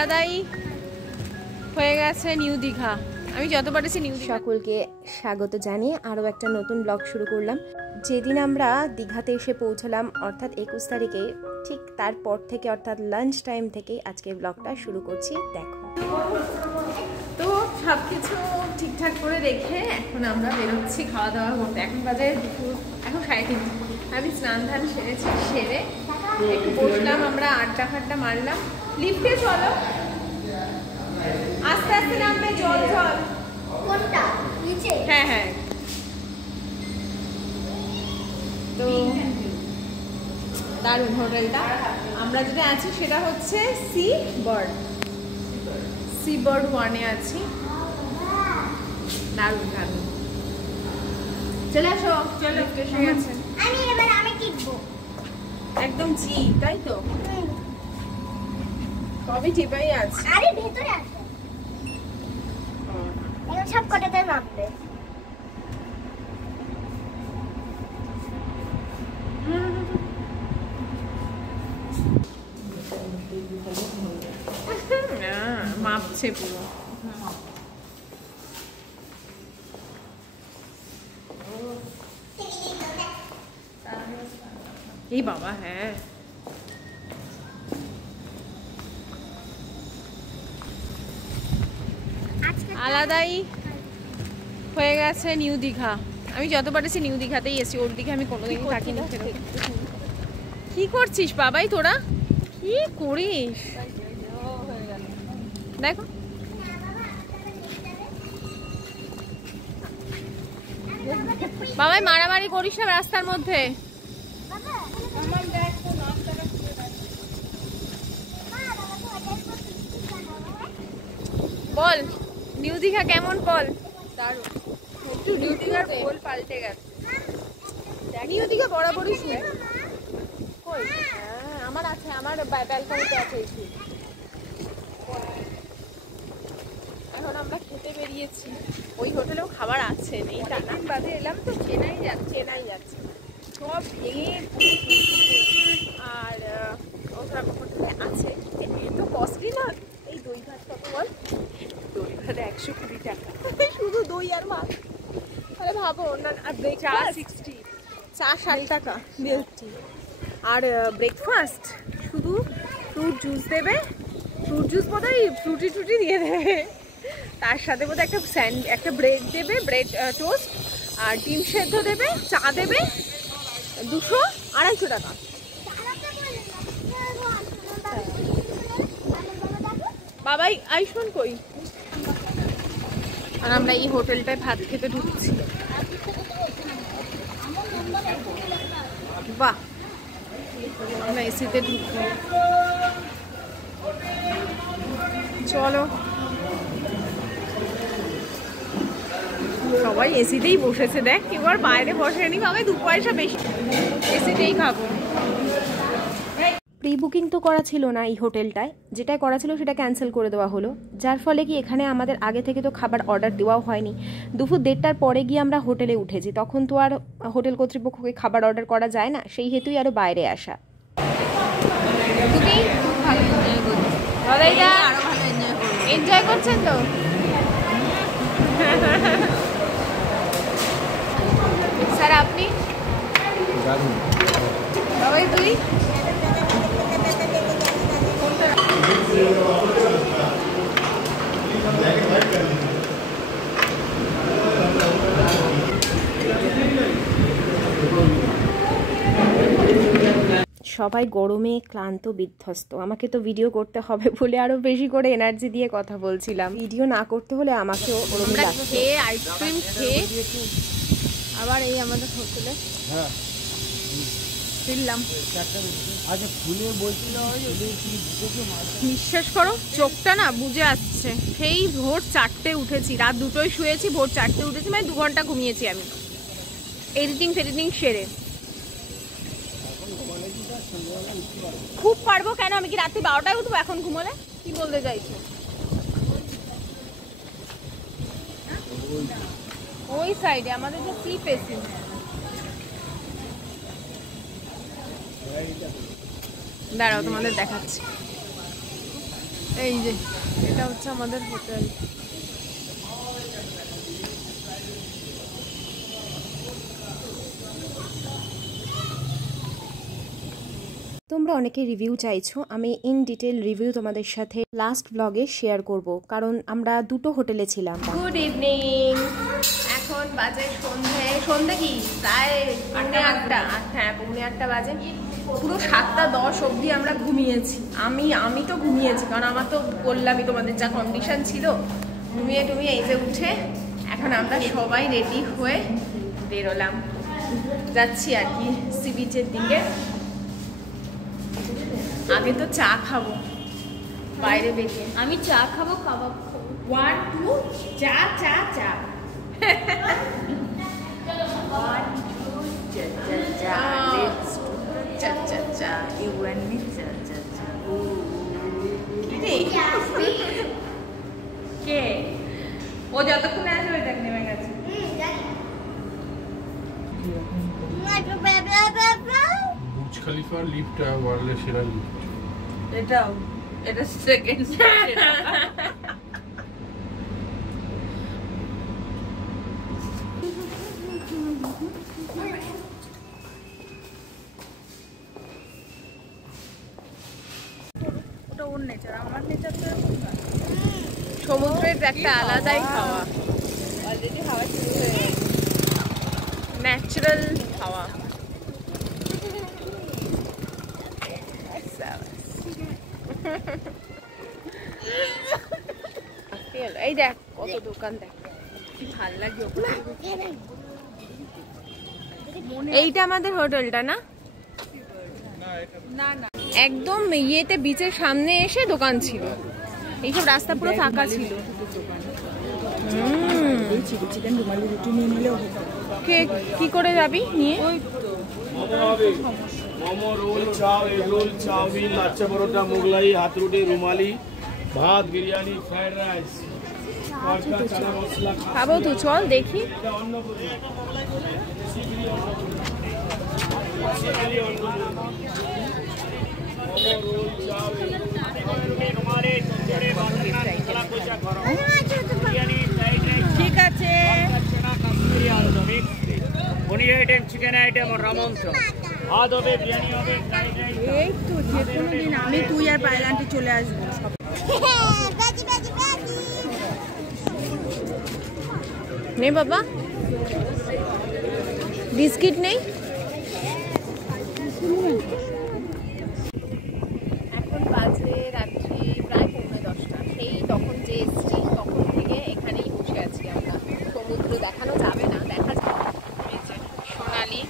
আলাদাই হয়ে গেছে নিউ দীঘা। আমি যতবার এসে নিউ সকলকে স্বাগত জানিয়ে আরও একটা নতুন ব্লগ শুরু করলাম। যেদিন আমরা দীঘাতে এসে পৌঁছলাম অর্থাৎ 21 তারিখে, ঠিক তারপর থেকে অর্থাৎ লাঞ্চ টাইম থেকেই আজকের ব্লগটা শুরু করছি। দেখো তো সব কিছু ঠিকঠাক করে রেখে এখন আমরা বেরোচ্ছি খাওয়া দাওয়া করতে। এখন বাজে দুপুর, এখন 3:30। আমি স্নান ধান সেরেছি, সেরে একটু বসলাম, আমরা আড্ডা ফাড্ডা মারলাম। লিফটে চলো, আস্তে আস্তে নামবে। জল জল কোনটা নিচে? হ্যাঁ হ্যাঁ। তো দারুণ হোটেলটা। আমরা যেটা আছি সেটা হচ্ছে সি বার্ড 1-এ আছি। দারুণ দারুণ। চলে আসো, চলো এসে গেছে। আমি টিপবো একদম জি, তাই তো সবই টিপাই আছে। আরে ভেতরে আছে, এখন সব কটাতে নামবে। মাপছে পুরো। এই বাবা, হ্যাঁ আলাদাই হয়ে গেছে নিউ দীঘা। আমি যতবার এসে নিউ দীঘাতেই এসি, ওর দিকে আমি কোনোদিনই থাকিনি। কি করছিস বাবাই তোরা? কি করিস দেখো। বাবাই মারামারি করিস না রাস্তার মধ্যে। বল নিউ দীঘা কেমন বল? দারুণ। একটু নিউ দীঘার বল পাল্টে গেছে। নিউ দীঘা বরাবরই শুয়ে। কই? হ্যাঁ আমার আছে, আমার ব্যালকনিতে আছে। এখন আমরা খেতে বেরিয়েছি। ওই হোটেলেও খাবার আছে, নেই তা না, বাদে এলাম তো চেনাই যাচ্ছে সব ভেঙে। আর ওটা হোটেলে আছে, এত কস্টলি না। এই দই ভাত কত বল? দই ভাত 120 টাকা, শুধু দই আর ভাত। তাহলে ভাবো না। আর চা 60, চা 60 টাকা, মিল্ক টি। আর ব্রেকফাস্ট শুধু ফ্রুট জুস দেবে, ফ্রুট জুস বোধহয় ফ্রুটি দিয়ে দেবে। তার সাথে বোধহয় একটা ব্রেড দেবে, ব্রেড টোস্ট, আর ডিম সেদ্ধ দেবে, চা দেবে। 200-250 টাকা। বাবাই আইসন কই? আর আমরা এই হোটেলটায় ভাত খেতে ঢুকছি। বাহ, আমরা এসিতে ঢুকবো। চলো, সবাই এসিতেই বসেছে। দেখ, কেউ আর বাইরে বসেনি। বাবাই 2 পয়সা বেশি, এসিতেই খাবো। প্রি বুকিং তো করা ছিল না এই হোটেলটায়, যেটা করা ছিল সেটা ক্যান্সেল করে দেওয়া হলো। যার ফলে কি এখানে আমাদের আগে থেকে তো খাবার অর্ডার দেওয়াও হয়নি। দুপুর 1:30টার পরে গিয়ে আমরা হোটেলে উঠেছি, তখন তো আর হোটেল কর্তৃপক্ষকে খাবার অর্ডার করা যায় না, সেই হেতুই আরও বাইরে আসা। তুমি ভালো এনজয় করছেন তো? স্যার আপনি? বাবাই তুই? সবাই গরমে ক্লান্ত বিধ্বস্ত। আমাকে তো ভিডিও করতে হবে বলে আরো বেশি করে এনার্জি দিয়ে কথা বলছিলাম। ভিডিও না করতে হলে আমাকেও ওরকম লাগছে। খেয়ে আইসক্রিম খেয়ে আবার এই আমাদের হোটেলে ফিরলাম। বিশ্বাস করো, চোখটা না বুঝে আসছে। সেই ভোর 4টে উঠেছি, রাত 2টোয় শুয়েছি, ভোর 4টে উঠেছি, মানে 2 ঘন্টা ঘুমিয়েছি আমি এডিটিং সেরে। খুব পারবো কেন? আমি কি রাত্রি 12টায় উঠবো এখন ঘুমোলে? কি বলতে চাইছো? ওই সাইডে আমাদের যে সি ফেসিং। দাঁড়াও তোমাদের দেখাচ্ছি। এই যে এটা হচ্ছে আমাদের হোটেল। তোমরা অনেকে রিভিউ চাইছো, আমি ইন ডিটেল রিভিউ তোমাদের সাথে লাস্ট ব্লগে শেয়ার করব, কারণ আমরা দুটো হোটেলে ছিলাম। গুড ইভিনিং, এখন বাজে সন্ধে কি প্রায় 8:30। হ্যাঁ 8:30 বাজে। পুরো 7:10 অবধি আমরা ঘুমিয়েছি। আমি তো ঘুমিয়েছি, কারণ আমার তো বললামই তোমাদের যা কন্ডিশন ছিল, ঘুমিয়ে এই যে উঠে এখন আমরা সবাই রেডি হয়ে বেরোলাম, যাচ্ছি আর কি সি বিচের দিকে। আগে তো চা খাবো বাইরে বেরিয়ে। আমি চা খাবো, কাবাব খাবো। 1 2 চা চা চা। 1 2 cha cha cha, let's do cha cha cha, you and me cha cha cha. কে ও যতক্ষণে আসবে দেখ নেমে গেছে। বুর্জ খলিফার লিফট ওয়ার্ল্ডের সেরা লিফট। এটা সেকেন্ড ওটা ওর নেচার, আমার নেচার তো এরকম না। সমুদ্রের একটা আলাদাই হাওয়া, অলরেডি হাওয়া শুরু হয়ে গেছে, ন্যাচারাল হাওয়া। এই দেখ কত দোকান, দেখ কি ভাল লাগে। এইটা আমাদের হোটেলটা না? না না, একদম ইয়েতে বিচের সামনে এসে দোকান ছিল, এইসব রাস্তা পুরো ফাঁকা ছিল। চিকেন রুমালি রুটি নিয়ে নিলেও কে কি করে যাবি নিয়ে? মোমো, রোল, চাও, egg roll, chowmein, lachha paratha, Mughlai, হাত রুটি, রুমালি, ভাত, বিরিয়ানি, ফ্রাইড রাইস, চানা মশলা। খাবো তো, চল দেখি। ঠিক আছে। Paneer item, chicken item, ramen chop, ভাত হবে, বিরিয়ানি হবে, ফ্রাইড রাইস। এই তো যে কোনো দিন আমি তুই আর পায়লান্টি চলে আসবো। নে বাবা, বিস্কিট নেই? এখন বাজে রাত্রি প্রায় 10:15। সেই তখন যে এসছি তখন থেকে এখানেই বসে আছি আমরা। সমুদ্র দেখানো যাবে না, দেখা যাবে। সোনালি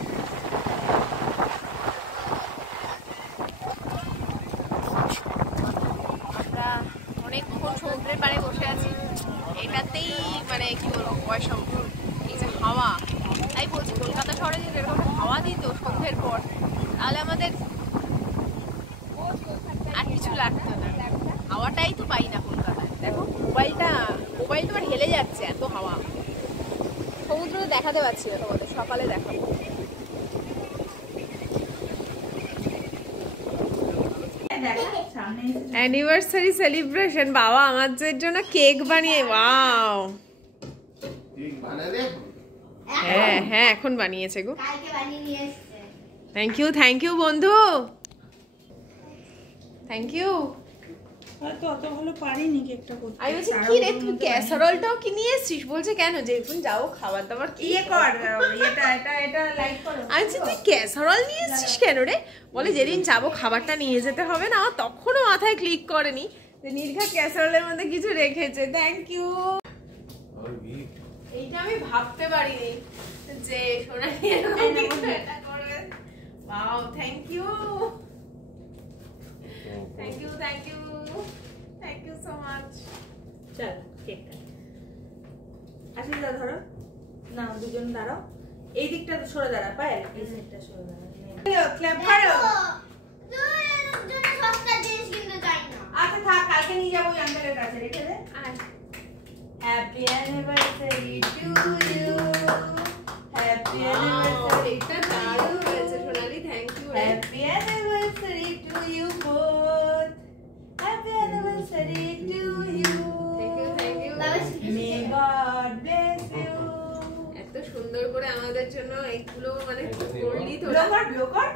আমরা অনেকক্ষণ সমুদ্রের পাড়ে বসে আছি। এটাতেই মানে কি বলবো, অসম্ভব এই যে হাওয়া। তাই বলছি কলকাতা শহরে যদি এরকম হাওয়া দিত সন্ধ্যের পর, তাহলে আমাদের আর কিছু লাগতো না। হাওয়াটাই তো পাই না কলকাতায়। দেখো মোবাইলটা আর হেলে যাচ্ছে, এত হাওয়া। সমুদ্র দেখাতে পারছি না তোমাদের, সকালে দেখাবো। অ্যানিভার্সারি সেলিব্রেশন, বাবা আমাদের জন্য কেক বানিয়ে, ওয়াও। হ্যাঁ হ্যাঁ এখন বানিয়েছে গো। থ্যাংক ইউ বন্ধু, থ্যাংক ইউ। হয়তো অত ভালো পারিনি কেকটা করতে। আমি বলছি কি রে তুই ক্যাসারোলটাও কি নিয়ে এসছিস? বলছে কেন, যেদিন যাও খাবার দাবার কি কর, এটা লাইক করো। আমি বলছি তুই ক্যাসারোল নিয়ে এসছিস কেন রে? বলে যেদিন যাবো খাবারটা নিয়ে যেতে হবে না। আমার তখনও মাথায় ক্লিক করেনি যে নির্ঘাত ক্যাসারোলের মধ্যে কিছু রেখেছে। Thank you. এইটা আমি ভাবতে পারিনি যে সোনালি এরকম কিছু একটা করবে। Wow, thank you so much. চল কেকটা আসি, ধরো না, দুজন দাঁড়াও। এই দিকটা সরে দাঁড়া, পায়েল এই সাইডটা সরে দাঁড়া। ক্ল্যাপ করো। আচ্ছা থাক, কালকে নিয়ে যাবো আঙ্কেলের কাছে, রেখে দে। Happy anniversary to you, happy anniversary to you. Sonali thank you. Happy anniversary to you both, happy anniversary. anniversary to you. Thank you. May God bless you. এত সুন্দর করে আমাদের জন্য এগুলো মানে করলি তো ব্লো কর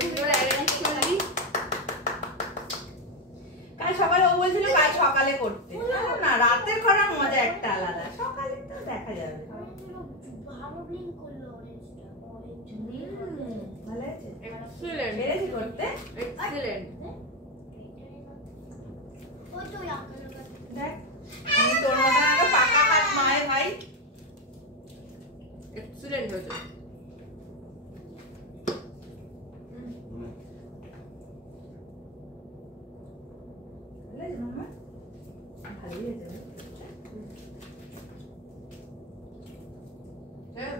সুন্দর অ্যারেঞ্জ করলি। কাল সকালে ও বলছিল কাল সকালে করতে, না রাতের করার মজা একটা আলাদা, সকালে তো দেখা যাবে। ভালো আছে, এক্সেলেন্ট পেরেছি করতে। এক্সেলেন্ট। দেখ আমি তোর মতো একটা পাকা হাত মায়ের ভাই। এক্সেলেন্ট হয়েছে। ভালোই হয়েছে। হ্যাঁ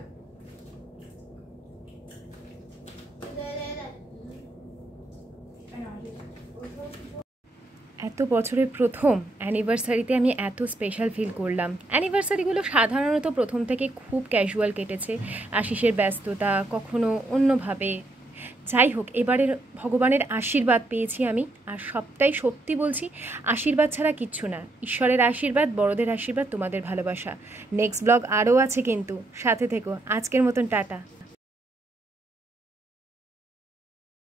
এত বছরের প্রথম অ্যানিভার্সারিতে আমি এত স্পেশাল ফিল করলাম। অ্যানিভার্সারিগুলো সাধারণত প্রথম থেকে খুব ক্যাজুয়াল কেটেছে, আশিসের ব্যস্ততা, কখনো অন্যভাবে। যাই হোক, এবারের ভগবানের আশীর্বাদ পেয়েছি আমি, আর সবটাই সত্যি বলছি, আশীর্বাদ ছাড়া কিচ্ছু না। ঈশ্বরের আশীর্বাদ, বড়দের আশীর্বাদ, তোমাদের ভালোবাসা। নেক্সট ব্লগ আরও আছে কিন্তু, সাথে থেকো। আজকের মতন টাটা।